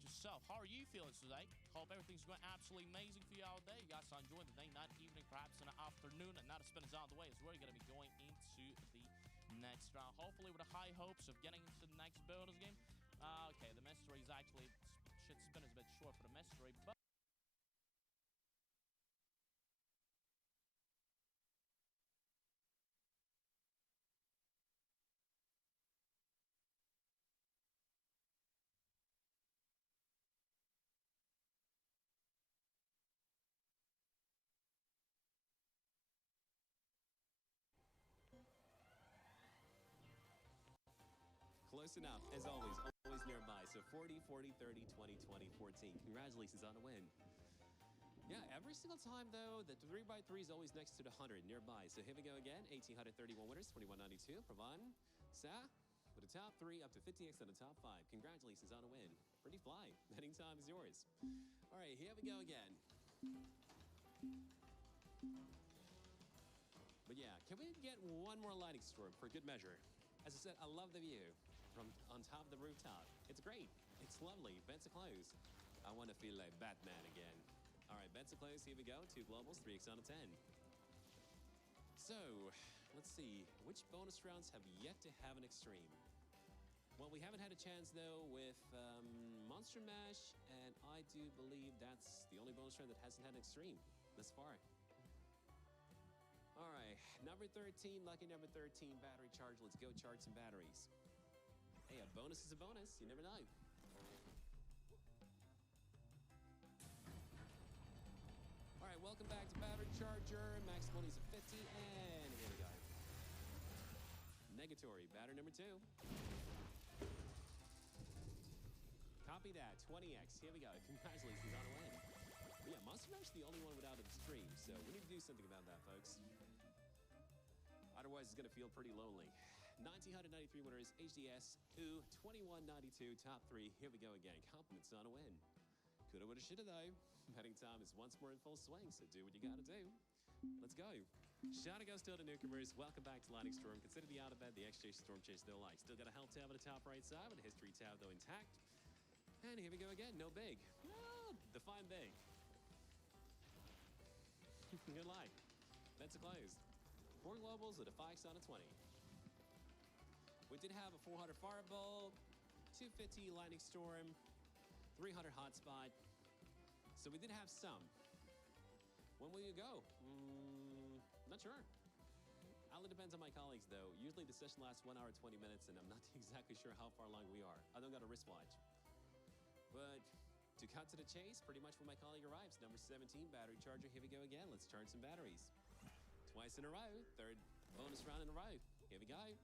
about yourself? How are you feeling today? Hope everything's going absolutely amazing for you all day. You guys are enjoying the day, night, evening, perhaps in the afternoon, and not a spin is on the way as we're going to be going into the next round. Hopefully with the high hopes of getting into the next bonus game. Okay, the mystery is actually, spin is a bit short for the mystery, but close enough, as always nearby. So 40, 40, 30, 20, 20, 14. Congratulations on the win. Yeah, every single time, though, the 3x3 is always next to the 100 nearby. So here we go again. 1,831 winners, 2192. Pravan, Sa, with the top 3 up to 50x on the top 5. Congratulations on a win. Pretty fly. Betting time is yours. All right, here we go again. But yeah, can we get one more lightning storm for good measure? As I said, I love the view from on top of the rooftop. It's great. It's lovely. Bets are closed. I want to feel like Batman again. All right, bets are closed. Here we go. 2 globals, 3x on a 10. So, let's see. Which bonus rounds have yet to have an extreme? Well, we haven't had a chance, though, with Monster Mash, and I do believe that's the only bonus round that hasn't had an extreme thus far. All right, number 13, lucky number 13, battery charge. Let's go charge some batteries. Hey, a bonus is a bonus. You never know. All right, welcome back to Battery Charger. Max money's at 50, and here we go. Negatory, battery number 2. Copy that, 20x. Here we go. Congratulations on a win. But yeah, Monster Mash is the only one without an extreme, so we need to do something about that, folks. Otherwise, it's going to feel pretty lonely. 1,993 winners, HDS, 2192, top 3. Here we go again. Compliments on a win. Coulda, woulda, shoulda, though. Betting time is once more in full swing, so do what you gotta do. Let's go. Shout out goes to the newcomers. Welcome back to Lightning Storm. Consider the out of bed, the X-Chase Storm Chase still like. Still got a health tab on the top right side with a history tab, though, intact. And here we go again. No big. No, define big. Good luck. Bets are closed. 4 globals with a 5x on a 20. We did have a 400 Fireball, 250 Lightning Storm, 300 Hotspot. So we did have some. When will you go? Not sure. All depends on my colleagues, though. Usually the session lasts 1 hour, 20 minutes, and I'm not exactly sure how far along we are. I don't got a wristwatch. But to cut to the chase, pretty much when my colleague arrives, number 17, battery charger. Here we go again. Let's charge some batteries. Twice in a row. 3rd bonus round in a row. Here we go.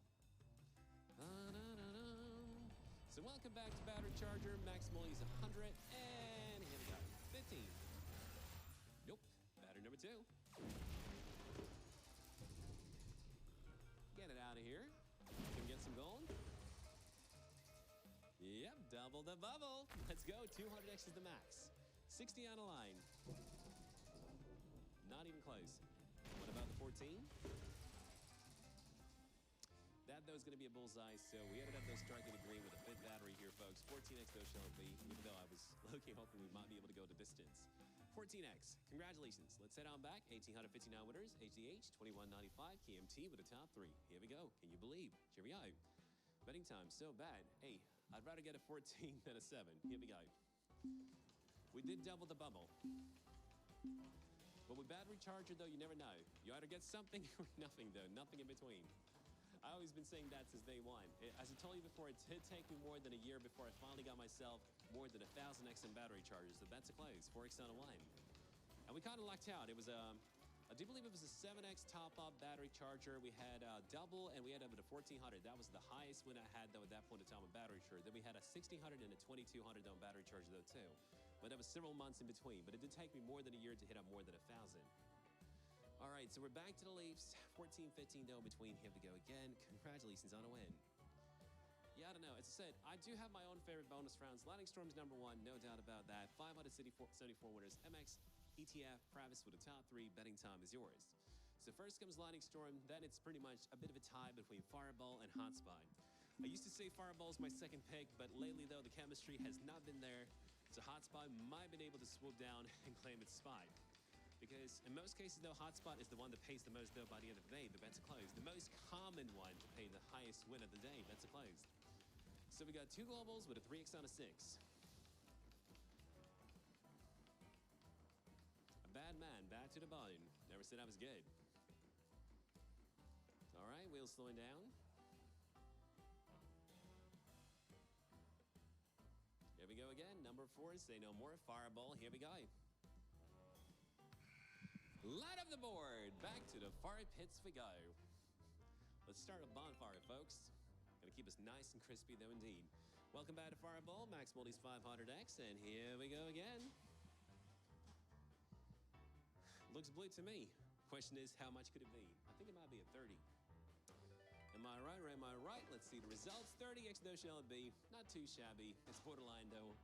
So welcome back to Battery Charger. Max Molly is 100. And here we go. 15. Nope. Battery number 2. Get it out of here. Can we get some gold? Yep, double the bubble. Let's go. 200x is the max. 60 on a line. Not even close. What about the 14? That, though, is going to be a bullseye, so we ended up, though, striking the green with a 5th battery here, folks. 14x, though, shall it be, even though I was low-key hoping we might be able to go the distance. 14x. Congratulations. Let's head on back. 1,859 winners. HDH, 2195. KMT with a top 3. Here we go. Can you believe? Here we go. Betting time, so bad. Hey, I'd rather get a 14 than a 7. Here we go. We did double the bubble. But with Battery Charger, though, you never know. You either get something or nothing, though. Nothing in between. I've always been saying that since day one. As I told you before, it did take me more than a year before I finally got myself more than 1,000x in battery chargers. The bets are closed, 4x on a line. And we kind of lucked out. It was I do believe it was a 7x top-up battery charger. We had a double, and we had up at a 1,400. That was the highest win I had, though, at that point in time with battery charger. Then we had a 1,600 and a 2,200 on battery charger, though, too. But that was several months in between. But it did take me more than a year to hit up more than 1,000. All right, so we're back to the Leafs. 14, 15, though, in between. Here we go again. Congratulations on a win. Yeah, I don't know. As I said, I do have my own favorite bonus rounds. Lightning Storm's number 1, no doubt about that. 574 winners. MX, ETF, Travis with a top 3. Betting time is yours. So first comes Lightning Storm. Then it's pretty much a bit of a tie between Fireball and Hotspot. I used to say Fireball is my second pick, but lately, though, the chemistry has not been there. So Hotspot might have been able to swoop down and claim its spot. Because in most cases, though, Hotspot is the one that pays the most, though, by the end of the day. The bets are closed. The most common one to pay the highest win of the day. Bets are closed. So we got 2 globals with a 3x on a 6. A bad man, bad to the bone. Never said I was good. All right, wheels slowing down. Here we go again. Number 4, say no more. Fireball. Here we go. Light up the board. Back to the fire pits we go. Let's start a bonfire, folks. Gonna keep us nice and crispy, though, indeed. Welcome back to Fireball. Max Multi's 500X, and here we go again. Looks blue to me. Question is, how much could it be? I think it might be a 30. Am I right or am I right? Let's see the results. 30x though shall it be. Not too shabby. It's borderline though.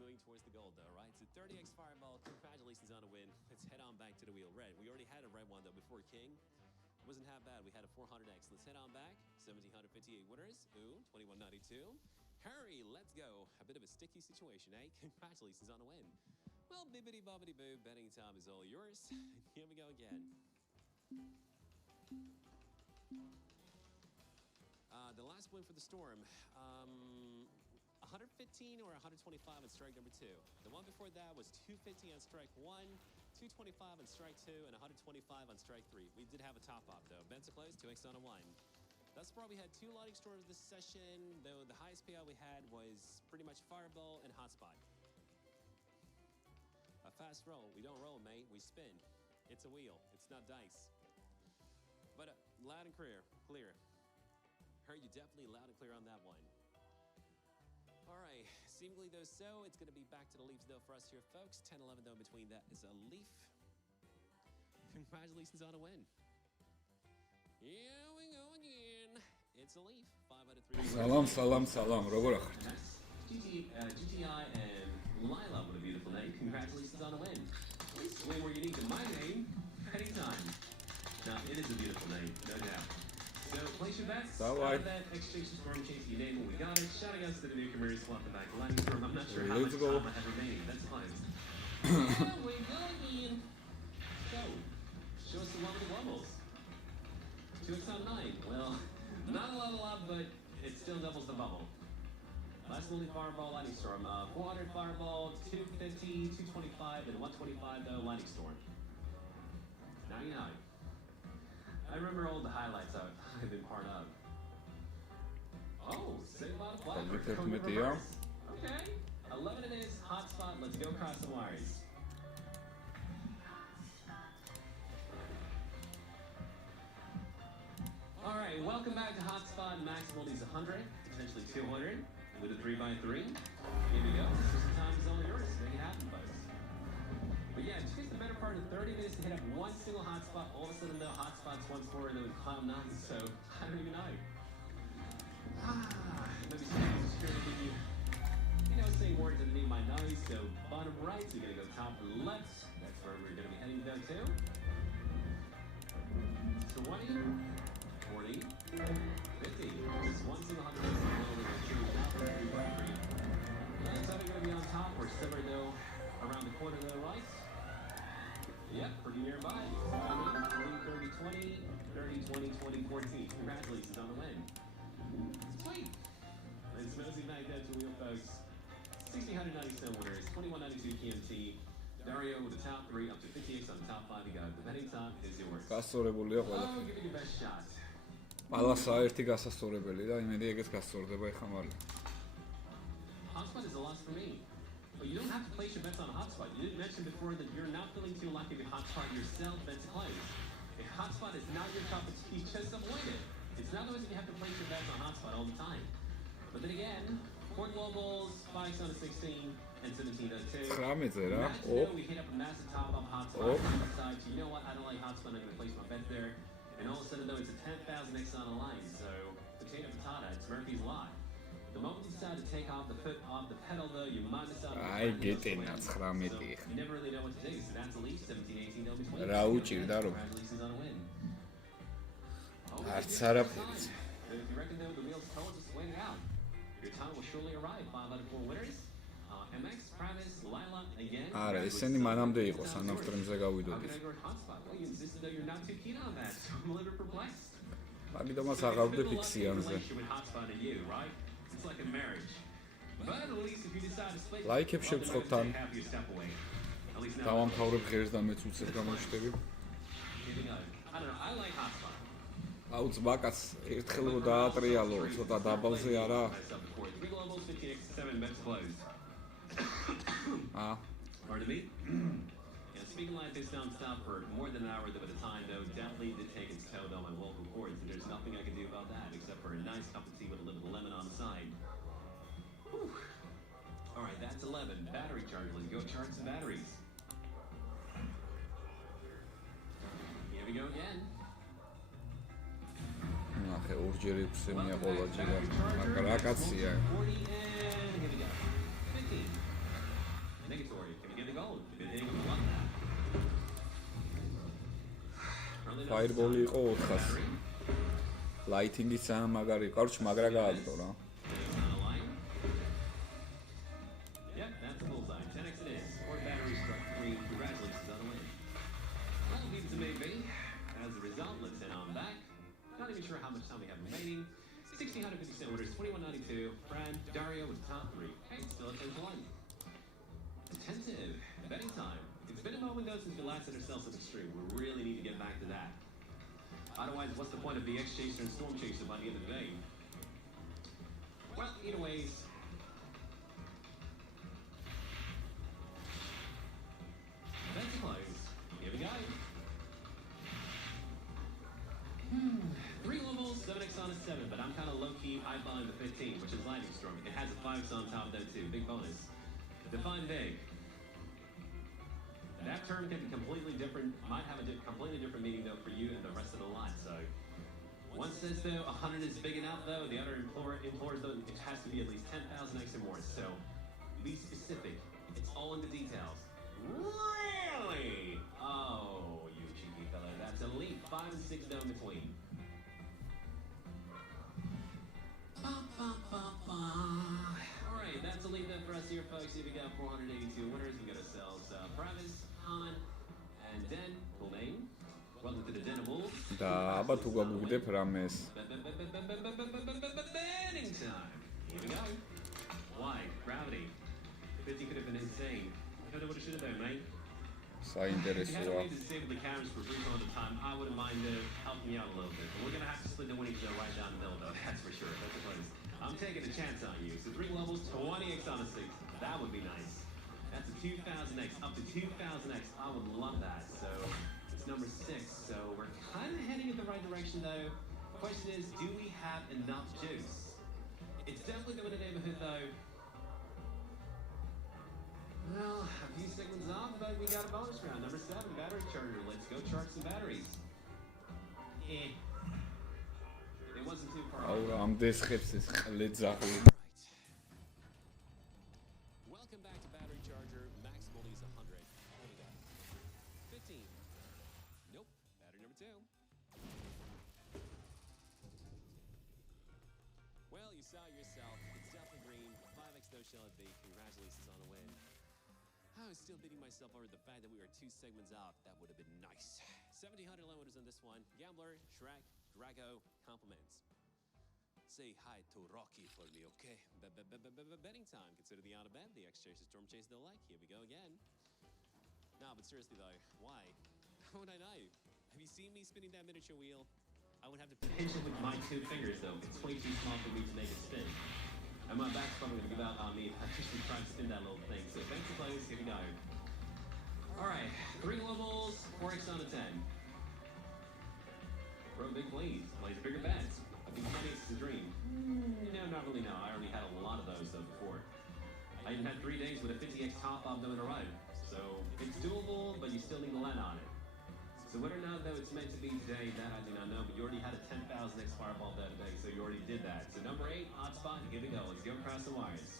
Moving towards the gold though, right? So 30x Fireball. Congratulations on a win. Let's head on back to the wheel. Red. We already had a red one though before King. It wasn't half bad. We had a 400x. Let's head on back. 1,758 winners. Ooh, 2192. Hurry, let's go. A bit of a sticky situation, eh? Congratulations on a win. Well, bibbity bobbity boo. Betting time is all yours. Here we go again. The last win for the Storm, 115 or 125 on strike number 2. The one before that was 250 on strike 1, 225 on strike 2, and 125 on strike 3. We did have a top-up, though. Bets are closed, 2x on a 1. Thus far, we had 2 lighting storms this session, though the highest payout we had was pretty much Fireball and Hotspot. A fast roll. We don't roll, mate. We spin. It's a wheel. It's not dice. But loud and clear. Heard you definitely loud and clear on that one. All right, seemingly though so, it's gonna be back to the Leafs though for us here, folks. 10-11 though between that is a Leaf. Congratulations on a win. Here we go again. It's a Leaf. 5 out of 3. Salam. Როგორ ახართ? GTI and Lila, what a beautiful name. Congratulations on a win. It's way more unique than my name. Anytime. Now, it is a beautiful name, no doubt. So, place your bets. Out that exchange storm chase your name when we got it. Shouting out to the newcomers, swap the back lightning storm. I'm not sure how much time I have remaining. That's fine. There we go again. So, show us the lovely wobbles. 2x on 9. Well, not a lot, but it still doubles the bubble. Last only Fireball, Lightning Storm. 400 Fireball, 250, 225, and 125 though Lightning Storm. Now you know. I remember all the highlights I've been part of. Oh, same bottom flag. Okay. 11 it is. Hotspot. Let's go cross the wires. All right. Welcome back to Hotspot. Max Multi's 100, potentially 200 with a 3x3. Here we go. Time is all yours. Make it happen, folks. But yeah, it takes the better part of 30 minutes to hit up one single hotspot. All of a sudden, the hotspot's once more and then cloud 9, so I don't even know. Maybe something's sure to give you, saying words underneath my nose. So bottom right, so you're gonna go top left. That's where we're gonna be heading down to. 20, 40, 50. Just one single 100. That's how we're gonna be on top. We're somewhere though around the corner though, right? Yep, pretty nearby. 30, 20, 30, 20, 20, 14. Congratulations on the win. Sweet. It's Mosey night down to wheel, folks. 1,697 winners, 2192 PMT. Dario with the top 3 up to 58 on the top 5 to go. The betting time is yours. გასწორებულია ყველა. Oh, give it your best shot. ყველა საერთი გასასწორებელი და იმედი ეგეც გასწორდება ეხლა მაგრამ. Hotspot is a loss for me. But you don't have to place your bets on a hotspot. You didn't mention before that you're not feeling too lucky to hotspot yourself. Bets closed. If hotspot is not your cup of tea, just avoid it. It's not always that you have to place your bets on hotspot all the time. But then again, 4 globals, 5 on a 16, and 17 on 2. Imagine we hit up a massive top-up hotspot. Decide, you know what? I don't like hotspot. I'm going to place my bet there. And all of a sudden, though, it's a 10,000x on the line. So potato, it's Murphy's Law. The moment you decide to take off the foot off the pedal, though, you might miss out. I get it. That's crazy. You never really know what to do. So that's the lead. 17, 18, no between. Congratulations on a win. That's up. If you reckon though the wheels told us waiting out, your time will surely arrive. 5 out of 4 winners. MX, Travis, Lila, again. არა, ესენი მანამდე იყო, სანამ სტრიმზე გავიდოდით. You're not too keen on that, so I'm a little perplexed. მაგიტომაც აღარ ვდებ ფიქსიანზე. It's like a marriage. But at least if you decide to split, ლაიქებს შევწყობ თან. დავამთავრებ ღერს და მეც უცებ გამოჩნდები. I don't know, I like hotspot. აუ ძმაკაც ერთხელ რო დაატრიალო, ცოტა დაბალზე არა. Pardon me? Yeah, speaking like this non-stop for more than an hour at a time, though, definitely did take its toll on my vocal cords, and there's nothing I can do about that except for a nice cup of tea with a little lemon on the side. Whew. All right, that's 11. Battery charge. Let's go charge some batteries. Here we go again. ნახე, ორჯერ 6-ია ყოლა ჯერა. რა კაცია. 40 and here we go. 15. Negatory. Can we get the gold? Good hitting on the one. Fireball იყო 400. Lighting-იც მაგარი. კაროჩ მაგრა გააგდო რა. Yep, that's the bullseye. 10x it is. Four batteries struck green. Congratulations on the win. Well, leave it to maybe. As a result, let's head on back. Not even sure how much time we have remaining. 1,650 winners, 2192. Fran, Dario with top 3. Hey, still at 10-1. Attentive. Betting time. It's been a moment though since we last had ourselves at the stream. We really need to get back to that. Otherwise, what's the point of the X-Chaser and Storm Chaser by the end of the day? Well, either ways. That's close. Here we go. 3 levels, 7x on a 7, but I'm kind of low-key eyeballing the 15, which is Lightning Storm. It has a 5x on top though too. Big bonus. Define big. That term can be completely different, might have a completely different meaning though for you and the rest of the lot. So one says though 100 is big enough though, the other implores though it has to be at least 10,000x or more. So be specific. It's all in the details. Really? Oh, you cheeky fella. That's elite. 5 and 6 down between. Alright, that's elite then for us here folks. Here we got 482 winners. We got ourselves Travis, Han, and Den, full name. Welcome to the Den of Wolves. და აბა თუ გაგვიგდებ რამეს. Betting time. Here we go. Why? Gravity. 50 could have been insane. You know what it should have been, mate? საინტერესოა. If you had a way to disable the cameras for brief amount of time, I wouldn't mind helping you out a little bit. But we're gonna have to split the winnings right down the middle, though. That's for sure. That's the place. I'm taking a chance on you. So 3 levels, 20x on a 6. That would be nice. That's a 2000x, up to 2000x. I would love that. So it's number 6. So we're kind of heading in the right direction, though. Question is, do we have enough juice? It's definitely going to the neighborhood, though. Well, a few seconds off, but we got a bonus round. Number 7, battery charger. Let's go charge some batteries. It wasn't too far. აუ ამდენს ხებს ეს ყლეძახი. Welcome back to battery charger. Maximal is 100. What we got? 15. Nope. Battery number 2. Well, you saw yourself. It's definitely green. 5x though shall it be. Congratulations on the win. I was still beating myself over the fact that we were 2 segments off. That would have been nice. 1,700 winners on this one. Gambler, Shrek, Drago, compliments. Say hi to Rocky for me, okay? Betting time. Consider the out of bed. The X-Chaser, Storm Chaser, they'll like. Here we go again. No, but seriously though, why? How would I know? Have you seen me spinning that miniature wheel? I would have to pinch it with my 2 fingers though. It's way too small for me to make it spin. And my back's probably gonna give out on me if I just try to spin that little thing. So thanks for playing. Here we go. Alright, 3 levels, 4x on a 10. Throw big plays. Plays bigger bets. I think 20x is a dream. No, not really, no. I already had a lot of those though before. I even had 3 days with a 50x top off them in a row. So it's doable, but you still need to land on it. So whether or not though it's meant to be today, that I do not know, but you already had a 10,000x fireball bet today, so you already did that. So number 8, hotspot, here we go. Let's go across the wires.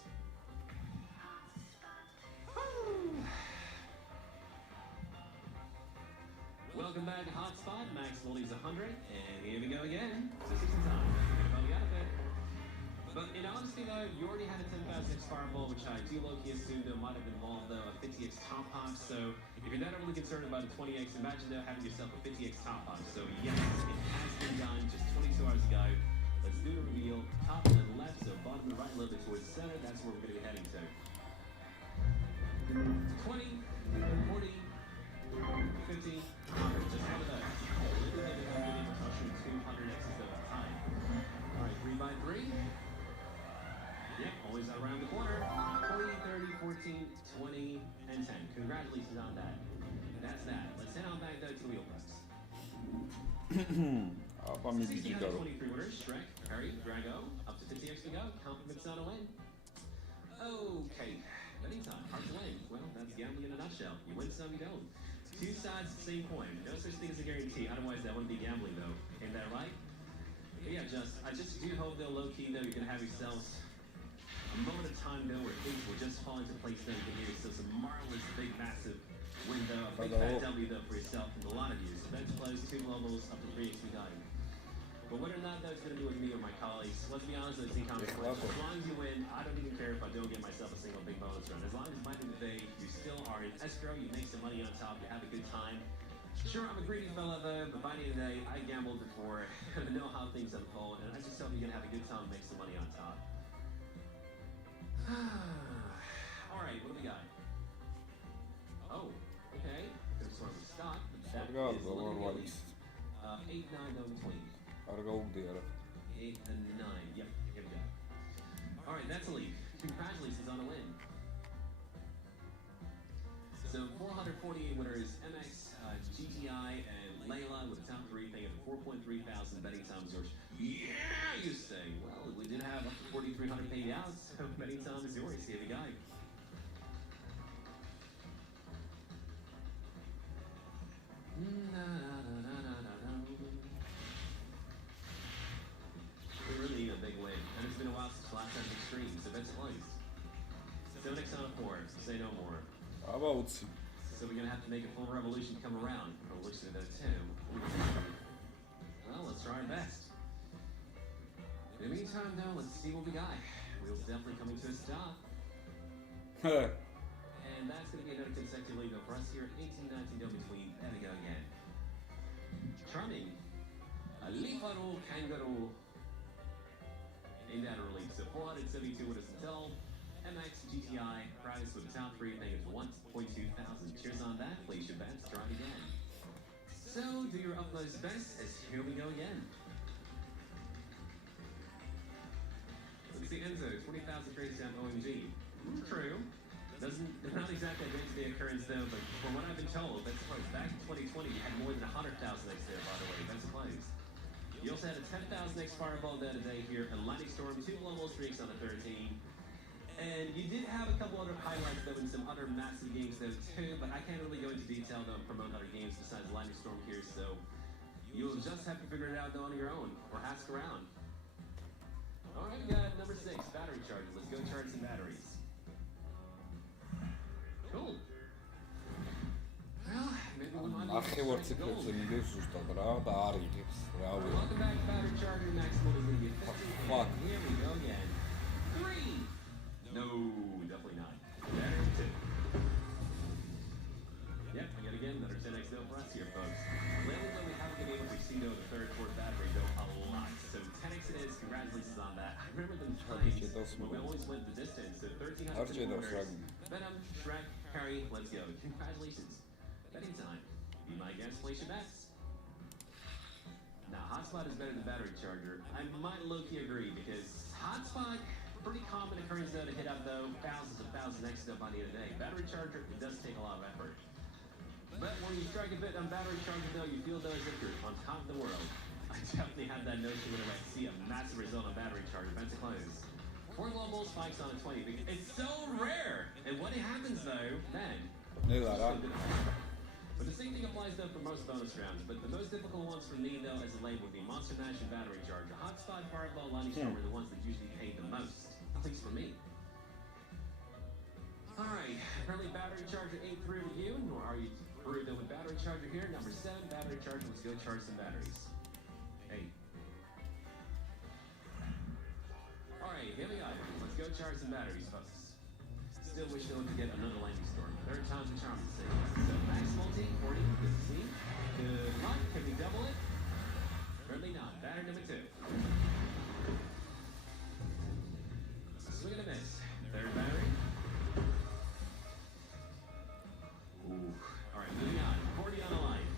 Welcome back to Hotspot. Maximal is 100, and here we go again. So 60 times. Probably got a bit. But in honesty, 50 though, you already had a 10,000x fireball, which I do low-key assume though might have involved though a 50x top hop. So if you're not overly concerned about a 20x, imagine though having yourself a 50x top hop. So yes, it has been done just 22 hours ago. Let's do the reveal. Top and then left, so bottom and right a little bit towards the center. That's where we're going to be heading to. 20, 40, 50, 100. Just one of those. Literally, they have been able to usher 200x's at a time. All right, 3 by 3. Yep, always around the corner. 40, 30, 14, 20, and 10. Congratulations on that. That's that. Let's head on back though to the wheel press. აბა მიდიჭი გარო 23 winners, Shrek, Harry, Drago, up to 50x to go. Compliments on a win. Okay, betting time, hard to win. Well, that's gambling in a nutshell. You win some, you don't. Two sides, same coin. No such thing as a guarantee. Otherwise, that wouldn't be gambling, though. Ain't that right? But yeah, I just do hope, though, low-key, though, you're going to have yourselves a moment of time, though, where things will just fall into place, though. You can hear yourself some marvelous, big, massive win, though. A big fat W, though, for yourself and a lot of you. So bench close, 2 globals, up to 3x we got. But whether or not that's going to be with me or my colleagues, let's be honest, those e-commerce players, as long as you win, I don't even care if I don't get myself a single big bonus run. As long as by the end of the day, you still are in escrow, you make some money on top, you have a good time. Sure, I'm a greedy fella though, but by the end of the day, I gambled before, I know how things unfold, and I just hope you're going to have a good time and make some money on top. Alright, what do we got? Oh, okay. This one's a stock. That is literally 8, 9, no between. არ გაუგდია რა 8 and 9. Yep, here we go. All right, that's a lead. Congratulations on a win. So 448 winners, MX, GTI, and Layla with the top 3 paying up to 4.3 thousand betting time is yours. Yeah, you say. Well, we did have up to 4,300 paid out, so betting time is yours. Here we go. We really need a big win, and it's been a while since last time extreme, so that's close. 7x on a 4, say no more. აბა 20 So we're gonna have to make a full revolution come around. Revolution of 2. Well, let's try our best. In the meantime, though, let's see what we got. Wheels definitely coming to a stop. And that's gonna be another consecutive lead though for us here at 18-19 go between. There we go again. Charming. A Liparo Kangaroo. In that release, so 472 winners until MX GTI prize with the top 3 making it 1.2 thousand. Cheers on that, place your bets, try it again. So do your utmost best as here we go again. Let's see Enzo, 20,000 crazy on OMG. True. Not exactly a day-to-day occurrence though, but from what I've been told, that's close. Back in 2020 you had more than 100,000 X there, by the way. That's close. You also had a 10,000x fireball down today here at Lightning Storm, 2 global streaks on the 13. And you did have a couple other highlights though in some other massive games though too, but I can't really go into detail though and promote other games besides Lightning Storm here, so you'll just have to figure it out though on your own, or ask around. Alright, we got number 6, battery charger. Let's go charge some batteries. Cool. Well, maybe we might ნახევარ ციფრებზე მიდევს ზუსტად რა და არ იღებს რა ვე Welcome back, battery charger. Maximum is going to be 50. Fuck. Here we go again. 3. No, definitely not. Battery 2. Yep, and yet again, another 10x though for us here, folks. Lately, though, we haven't been able to exceed over the 3rd, 4th battery though a lot. So 10x it is. Congratulations on that. I remember them times when we always went the distance. So 1,300 winners. Venom, Shrek, Harry, let's go. Congratulations. Betting time. Be my guest, place your bets. Now, hotspot is better than battery charger. I might low-key agree because hotspot, pretty common occurrence though to hit up though, thousands X though by the end of the day. Battery charger, it does take a lot of effort. But when you strike a bit on battery charger though, you feel though as if you're on top of the world. I definitely have that notion whenever I see a massive result on battery charger. That's a close. 4 global spikes on a 20 because it's so rare. And when it happens though, then but the same thing applies though for most bonus rounds, but the most difficult ones for me though as a lane would be Monster Mash and Battery Charger. Hotspot, Fireball, Lightning Storm are the ones that usually pay the most, at least for me. Alright, apparently Battery Charger 8-3 with you, or are you through though with Battery Charger here? Number 7, Battery Charger, let's go charge some batteries. Hey. Alright, here we go. charge some batteries, folks. Still wish no one could get another lightning storm. Third time's the charm to say. So max multi, 40, good to see. Good luck. Can we double it? Certainly not. Battery number 2. Swing and a miss. Third battery. Ooh. All right, moving on. 40 on the line.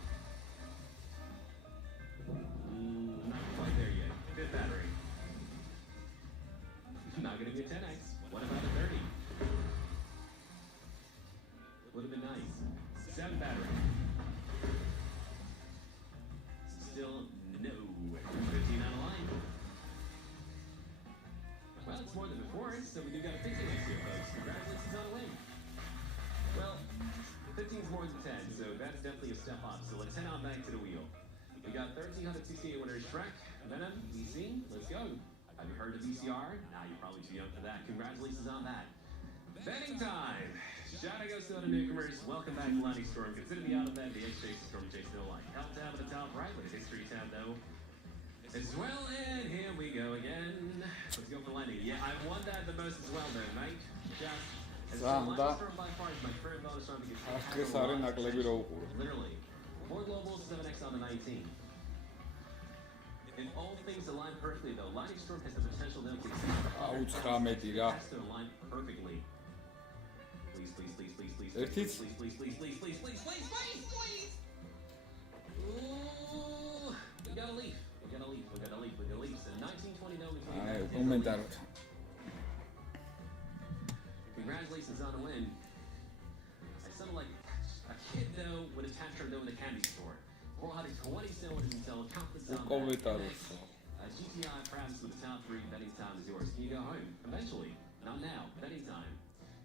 Not quite there yet. Fifth battery. Not going to be a 10x. What about a 30? Would have been nice. 7th battery. Still no. 15 on the line. Well, it's more than before, so we do got a 50 next year, folks. Congratulations on a win. Well, 15 is more than 10, so that's definitely a step up. So let's head on back to the wheel. We got 1,368 winners. Shrek, Venom, VC, let's go. Have you heard of VCR? Nah, you're probably too young for that. Congratulations on that. Betting time. Shout out goes to the newcomers. Welcome back to Lightning Storm. Consider the out of bed, the Edge Chase Storm Chase no light. Help tab at the top right with a history tab though. As well, and here we go again. Let's go for Lightning. Yeah, I won that the most as well though, mate. Just as Lightning Storm by far is my favorite bonus round because literally 4 globals, 7x on the 19. If all things align perfectly though, Lightning Storm has the potential to has to align perfectly. Please. Ooh, we gotta leave. We gotta leave. So 1920 no between. Congratulations on the win. I sounded like a kid though with a tantrum though in the candy store. 420 cylinders until countless on that. GTI perhaps with the top 3 betting time is yours. Can you go home? Eventually. Not now. Betting time.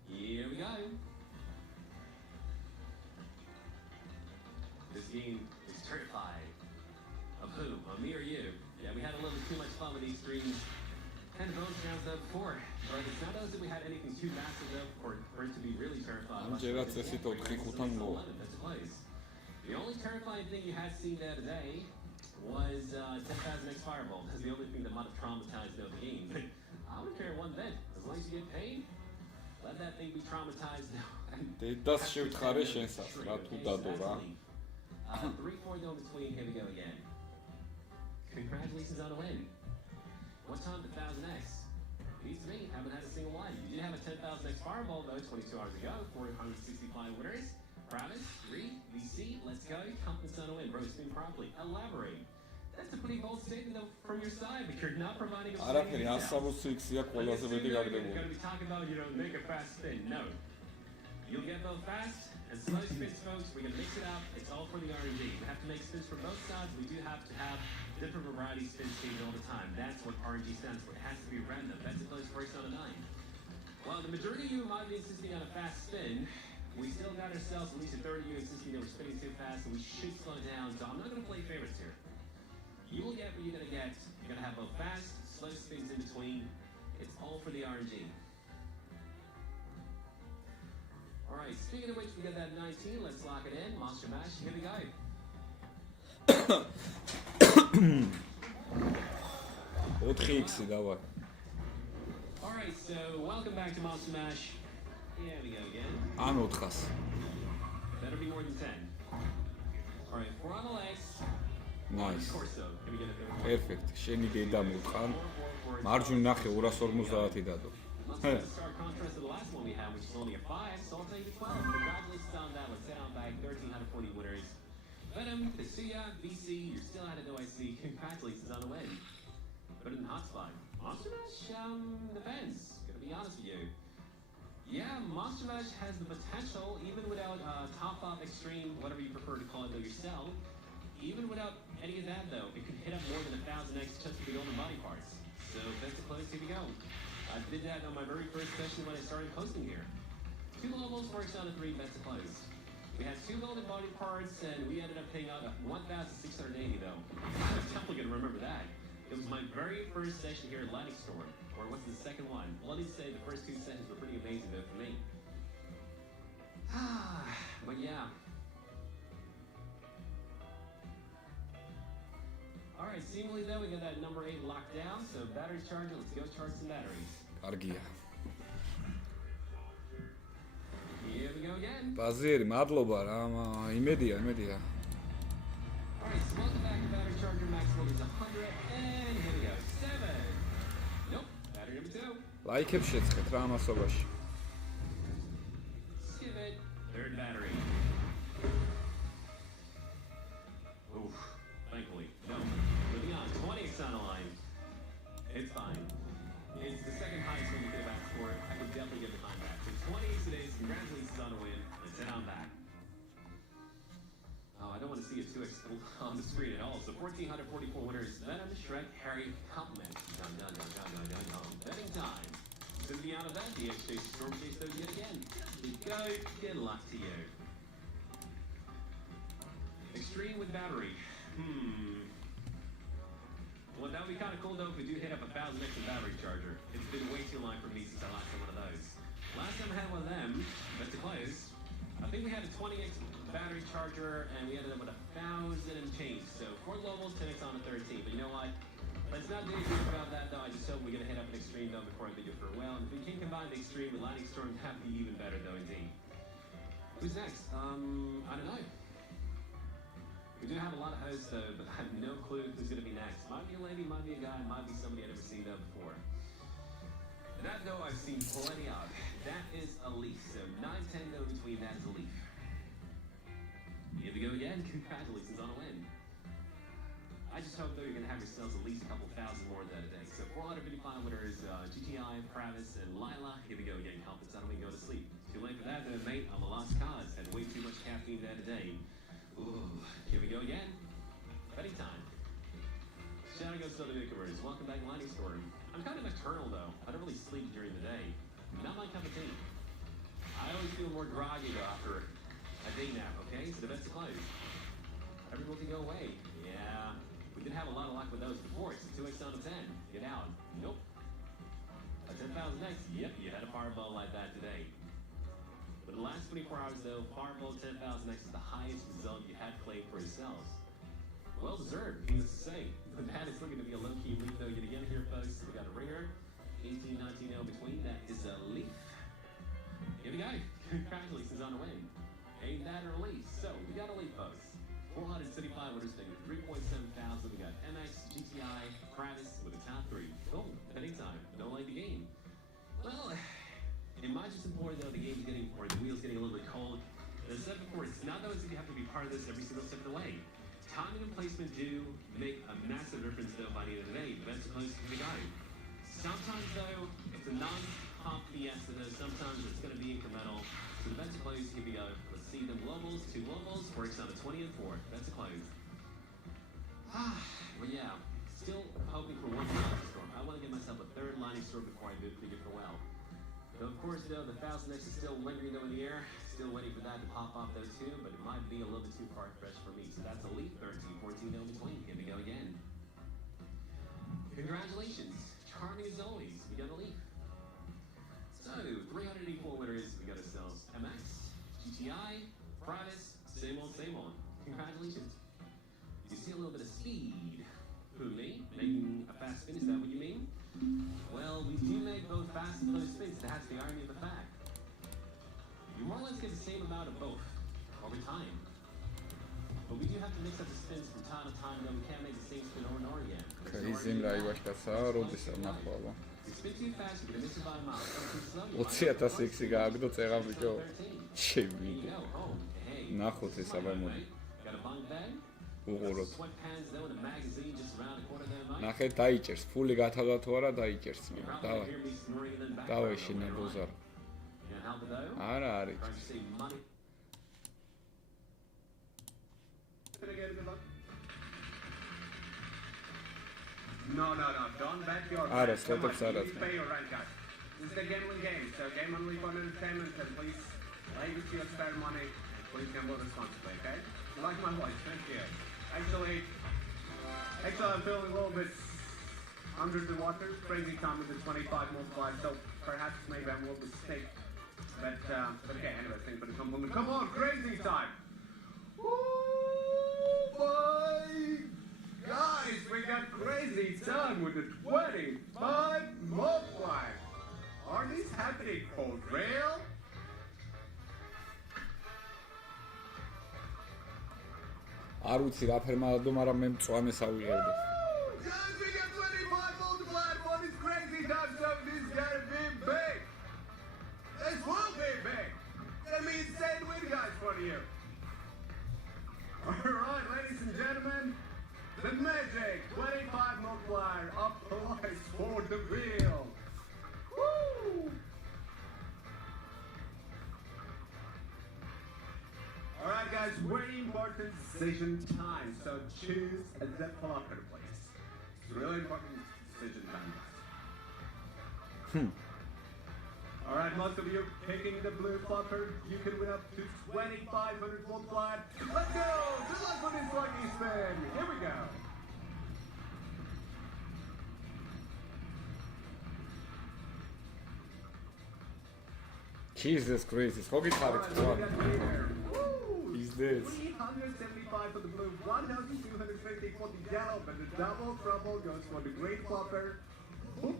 Here we go. This game is certified. Of who? Of me or you? Yeah, we had a little bit too much fun with these streams and bonus rounds though before. But it's not as if we had anything too massive though for it to be really terrifying. The only terrifying thing you had seen there today was 10,000x Fireball. That's the only thing that might have traumatized the game. But I don't care one bit. As long as you get paid, let that thing be traumatized. 3-4 go between. Here we go again. Congratulations on a win. What time did 1000x? Beats me. Haven't had a single one. You did have a 10,000x Fireball though 22 hours ago. 465 winners. Travis, 3, VC, let's go. Confidence on a win. Bro, spin properly. Elaborate. That's a pretty bold statement though from your side, but you're not providing a statement. You're going to be talking about, make a fast spin. No. You'll get both fast and slow spins, folks. We're going to mix it up. It's all for the RNG. We have to make spins from both sides. We do have to have different variety spin schemes all the time. That's what RNG stands for. It has to be random. That's the close first on a 9. Well, the majority of you might be insisting on a fast spin. We still got ourselves at least a 30 units since we're spinning too fast, so we should slow down. So I'm not going to play favorites here. You will get what you're going to get. You're going to have both fast, slow spins in between. It's all for the RNG. All right, speaking of which, we got that 19. Let's lock it in. Monster Mash, here we go. All right, so welcome back to Monster Mash. Here we go again. Better be more than 10. All right, 4 on the legs. Nice. Corso. Can we get a third one? Perfect. შენი დედა მოვყან. მარჯვნივ ნახე 250 დადო. Stark contrast to the last one we had, which is only a 5, so I'll take the 12. Congratulations on that. Let's head on back. 1,340 winners. Venom, Kasuya, VC, you're still out of OIC. Congratulations on the win. Better than Hotspot. Monster Mash, depends. Gonna be honest with you. Yeah, Monster Mash has the potential, even without top-up extreme, whatever you prefer to call it though yourself, even without any of that though, it could hit up more than 1,000x just with the golden body parts. So that's the close, here we go. I did that on my very first session when I started posting here. 2 globals works on a 3 bets to close. We had 2 golden body parts and we ended up paying out 1,680 though. I'm definitely gonna remember that. It was my very first session here at Lightning Storm. Or what's the second one? Bloody say the first 2 sessions were pretty amazing though for me. But yeah. Alright, seemingly though we got that number 8 locked down, so batteries charging, let's go charge some batteries. კარგია. go again. ბაზიერი, მადლობა რა, იმედია. All right, so welcome back to battery charger. Maximum is 100, and here we go. 7. Nope, battery number 2. ლაიქებს შეწყეთ რა ამასობაში. Skip it. Third battery. Oof, thankfully. No. Moving on. 20 on the line. It's fine. It's the second highest one you could have asked for. I could definitely get behind that. So 20 today. Congratulations on a win. Let's head on back. Oh, I don't want to see a 2x on the screen at all. So 1,444 winners. Then on the Shrek, Harry, compliments. Dun. Betting time. To be out of that, the X-Chase Storm Chase those yet again. You go. Good luck to you. Extreme with battery. Well, that would be kind of cool though if we do hit up 1,000 extra battery charger. It's been way too long for me since I last had one of those. Last time I had one of them, that's to close. I think we had a 20x battery charger and we ended up with 1,000 and change. So 4 globals, 10x on a 13. But you know what? Let's not do anything about that though. I just hope we're going to hit up an extreme though before I bid you for well. And if we can combine the extreme with lightning storm, that would be even better though indeed. Who's next? I don't know. We do have a lot of hosts though, but I have no clue who's going to be next. Might be a lady, might be a guy, might be somebody I've never seen though before. That though I've seen plenty of. That is a leaf. So 9-10 though between that is a leaf. Here we go again. Congratulations on a win. I just hope though you're going to have yourselves at least a couple thousand more than a day. So 455 winners, GTI, Travis, and Lila. Here we go again. Confidence on we go to sleep. Too late for that though, mate. I'm a lost cause. Had way too much caffeine that day. Ooh, here we go again. Betting time. Shout out goes to the newcomers. Welcome back, Lightning Storm. I'm kind of nocturnal though. I don't really sleep during the day. Not my cup of tea. I always feel more groggy though after a day nap, okay? So the bet's closed. Everyone can go away. Yeah. We did have a lot of luck with those before. It's a 2x on a 10. Get out. Nope. A 10,000 X. Yep, you had a Powerball like that today. But the last 24 hours though, Powerball 10,000 X is the highest result you had claimed for yourselves. Well deserved, needless to say. But that is looking to be a low-key leaf though yet again here, folks. We got a ringer. 18, 19 0 between. That is a leaf. Here we go. Congratulations on the win. Ain't that a leaf? So we got a leaf, folks. 475 winners thing with 3.7 thousand. We got MX, GTI, Travis with the top 3. Cool. Betting time. Don't like the game. Well, it might just important though the game's getting, or the wheel's getting a little bit cold. As I said before, it's not always that you have to be part of this every single step of the way. Timing and placement do make a massive difference though by the end of the day. But that's close to the guy. Sometimes though, it's a non-comp fiesta though. Sometimes it's going to be incremental. So the bet's closed. Here we go. Let's see them globals. 2 globals. Works on a 20 and 4. Bet's closed. Well, yeah. Still hoping for one lightning storm. I want to give myself a 3rd lightning storm before I bid for well. Though of course though, the 1,000 X is still lingering though in the air. Still waiting for that to pop off those 2, but it might be a little bit too far fresh for me. So that's a leaf. 13, 14 0 between. Here we go again. Congratulations. Charming as always. We got a leaf. So, 384 winners. We got ourselves MX, GTI, Travis, same old, same old. Congratulations. You see a little bit of speed. Who, me? Making a fast spin, is that what you mean? Well, we do make both fast and slow spins. That's the irony of the fact. You more or less get the same amount of both over time. But we do have to mix up the spins from time to time, though we can't make the same spin over and over again. Izim რა იბაშკაცაა, როდის ნახვალო. Spin too fast, you're gonna miss it by a mile. Too slow, 20,000 X-ი გააგდო წეღა ბიჭო. ჩემი. ნახოთ ეს აბა მოდი. უღუროთ. ნახე დაიჭერს, ფული გათავდა თუ არა დაიჭერს მე. დავაი. დავეშინე ბუზარ. არა არის. No, don't bet your Ara, rent. Come on, stop, please pay your rent, guys. This is a gambling game, so game only for entertainment, and please, like if you spare money, please gamble responsibly, okay? You like my voice, thank you. Actually, I'm feeling a little bit under the water, crazy time with the 25 multiplier, so perhaps maybe I'm a little bit sick. But okay, anyway, thank you for the compliment. Come on, crazy time! Woo, boy! Guys, we got crazy time with the 25 multiplier. Are these happening for real? არ ვიცი რა ფერმადადო, მაგრამ მე მწვანეს ავიღებდი. Guys, we got 25 multiplied. What is crazy? That's so this gotta be big. This will be big. Gonna be insane win, guys, for you. Alright, ladies and gentlemen, the magic 25 multiplier applies for the wheel. Woo! Alright guys, very important decision time, so choose the flopper please. It's really important decision time, guys. Alright, most of you picking the blue flopper, you can win up to 2,500 multiplied. Let's go! Good luck with this lucky spin! Here we go! Jesus Christ, it's hockey card. Alright, we got leader. Woo! Is this? 375 for the blue, 1,250 for the yellow, but the double trouble goes for the green flopper. Woo!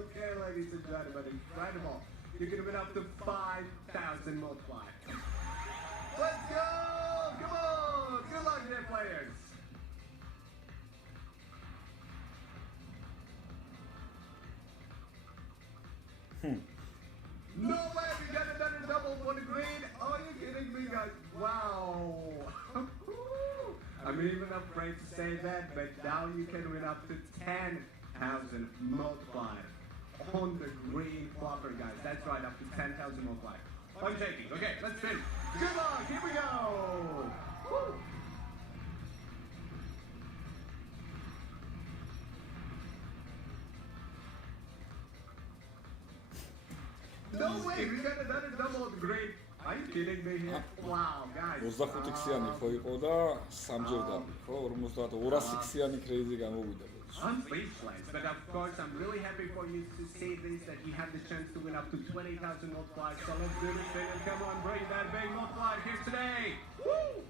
Okay, ladies and gentlemen, incredible. You can win up to 5,000 multiplied. Let's go! Come on! Good luck there, players! No way! We got another double for the green! Are you kidding me, guys? Wow! I'm even afraid to say that, but now you can win up to 10,000 multiplied on the green flopper, guys. That's right, up to 10,000 multiplied. I'm shaking. Okay, let's spin. Good luck! Here we go! Woo! No way! We got another double of the green. Are you kidding me here? Wow, guys. 25-ქსიანი ხო იყო და 3-ჯერ დაბი, ხო? 50 200-ქსიანი crazy გამოვიდა. I'm speechless, but of course I'm really happy for you to see this, that you have the chance to win up to 20,000 multipliers. So let's do this thing and come on, bring that big multiplier here today. Woo!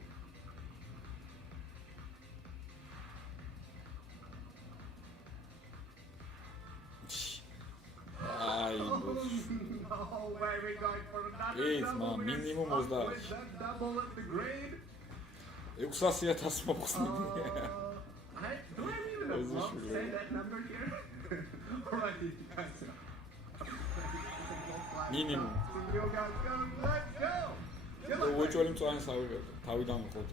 აი, No way, we're going for another Please, double. man, minimum We're was that. with that double of the green. 600,000 მოხსნილი. Do I even know to say that number here? Alright, you guys. Minimum. You guys go, let's go! Good luck, უეჭველი მწვანეს ავიღებდი, თავიდან მოხოთ.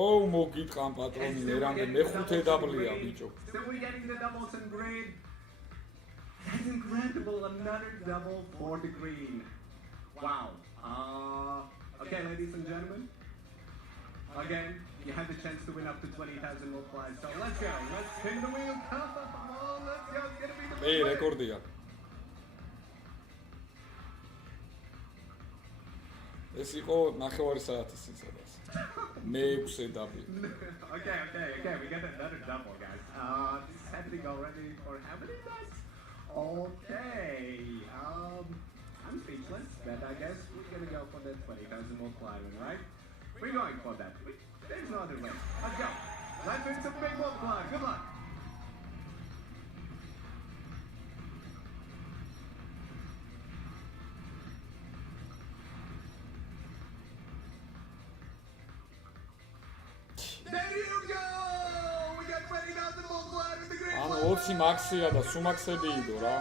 Oh, მოგიტყან პატრონი, მე რამე მეხუთე დაბლია ბიჭო. Still we getting the doubles in green. That's incredible, another double for the green. Wow. Okay, ladies and gentlemen. Again, you have the chance to win up to 20,000 multipliers. So let's go. Let's spin the wheel. Come on, let's go. It's gonna be the Ei, big win. რეკორდია. ეს იყო 9 საათის წინსადაც. მე 6 დაბი. Okay. We got another double, guys. This is happening already for how many days? Okay. I'm speechless, but I guess we're gonna go for the 20,000 multiplier, right? We're going for that. There's no other way. Let's go. Let's win some big multiplier. Good luck. There you go! We got 20,000 multiplier with the green ანუ flopper. 20 მაქსია და სუმაქსები იდო რა.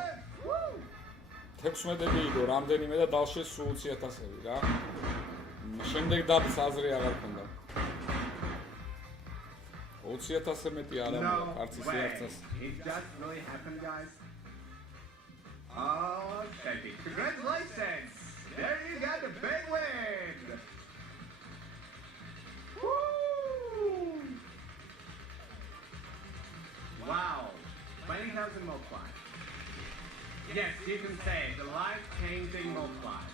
16-ები იდო რამდენიმე და dalშე სულ 20,000-ები რა. შემდეგ დაბის აზრი აღარ ქონდა. 20,000 მეტი არა მოყვა არც ისე way. არც. It just really happened, guys. Oh, baby. Congratulations! There you got the big win! Woo! Wow. 20,000 multiplied. Yes, you can say the life-changing multiplier.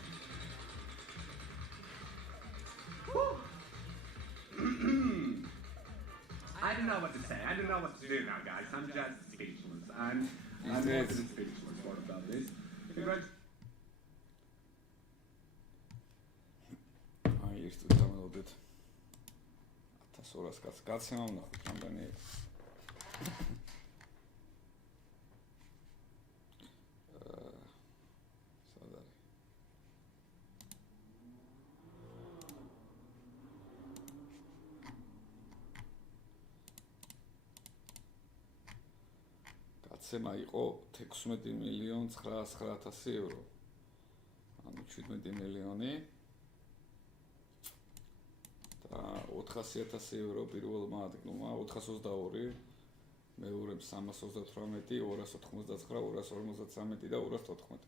Woo! I don't know what to say. I don't know what to do now, guys. I'm just speechless. I'm more than speechless. What about this? Congrats. აი ეს თუ დამოდეთ 1200 კაც გაცემა უნდა რამდენი იყო. სად არის? გაცემა იყო 16,909,000 евро. ანუ 17 მილიონი და 400,000 евро პირველმა ადგილმა 422, მეორემ 338, 299, 253 და 214.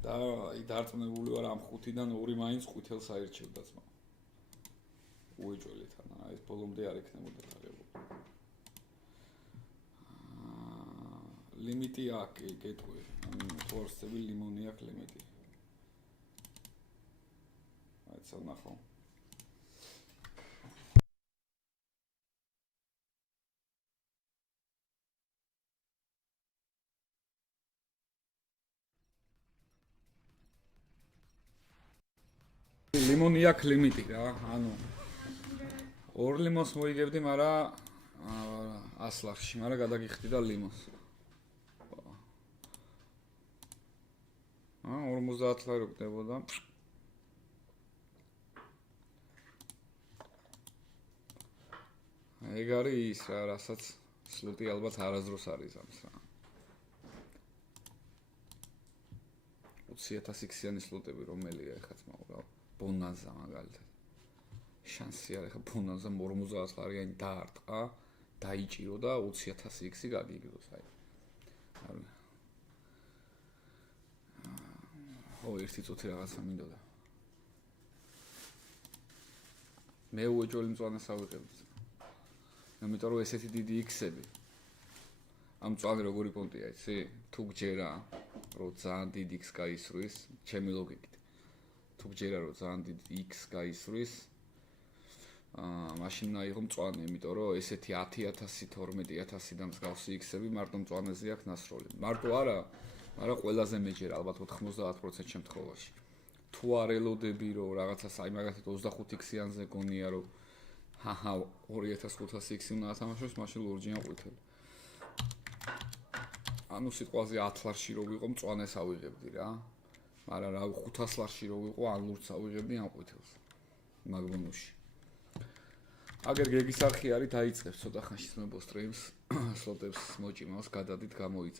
და აი დარწმუნებული ვარ ამ ხუთიდან ორი მაინც ყვითელს აირჩევდა ძმა. უეჭველით, ანა ეს ბოლომდე არ იქნებოდა დაღებული. ლიმიტი აქვს, გეტყვი. ანუ თუ არ ვსწები ლიმონი აქვს ლიმიტი. აი ცა ნახო. ლიმონი აქვს ლიმიტი რა, ანუ ორ ლიმონს მოიგებდი, მაგრამ 100 ლარში, მაგრამ გადაგიხდი და ლიმონს. 50 ლარი გდებოდა. ეგ არის ის რა, რასაც სლოტი ალბათ არასდროს არის ამს რა. 20,000 X-იანი სლოტები რომელია ეხლა მაგრამ ბონანზა მაგალითად. შანსი არის ხა ბონანზა 50 ლარიანი დაარტყა, დაიჭირო და 20,000 X-ი გაგიგდოს აი. ერთი წუთი რაღაცა მინდოდა. მე უეჭველი მწვანეს ავიღებდი. ამიტომ რომ ესეთი დიდი X-ები. ამ მწვანე როგორი პონტია, იცი? თუ გჯერა, რომ ძალიან დიდი X გაისვრის, ჩემი ლოგიკით. თუ გჯერა, რომ ძალიან დიდი X გაისვრის, მაშინ აიღო მწვანე, იმიტომ რომ ესეთი 10,000, 12,000 და მსგავსი X-ები მარტო მწვანეზე აქვს ნასროლი. მარტო არა, მაგრამ ყველაზე მეჯერ ალბათ 90% შემთხვევაში. თუ არ ელოდები, რომ რაღაცას აი მაგათად 25 X-იანზე გონია, რომ 2500 X-ი უნდა ათამაშოს, მაშინ ლურჯიან ყვითელი. ანუ სიტყვაზე 10 ლარში რო ვიყო მწვანეს ავიღებდი რა. მაგრამ რა 500 ლარში რო ვიყო ან ლურჯს ავიღებდი ან ყვითელს. მაგ ბონუსში. აგერ გეგის არხი არის დაიწყებს ცოტა ხანში ძმებო სტრიმს, სლოტებს მოჭიმავს, გადადით გამოიწერეთ.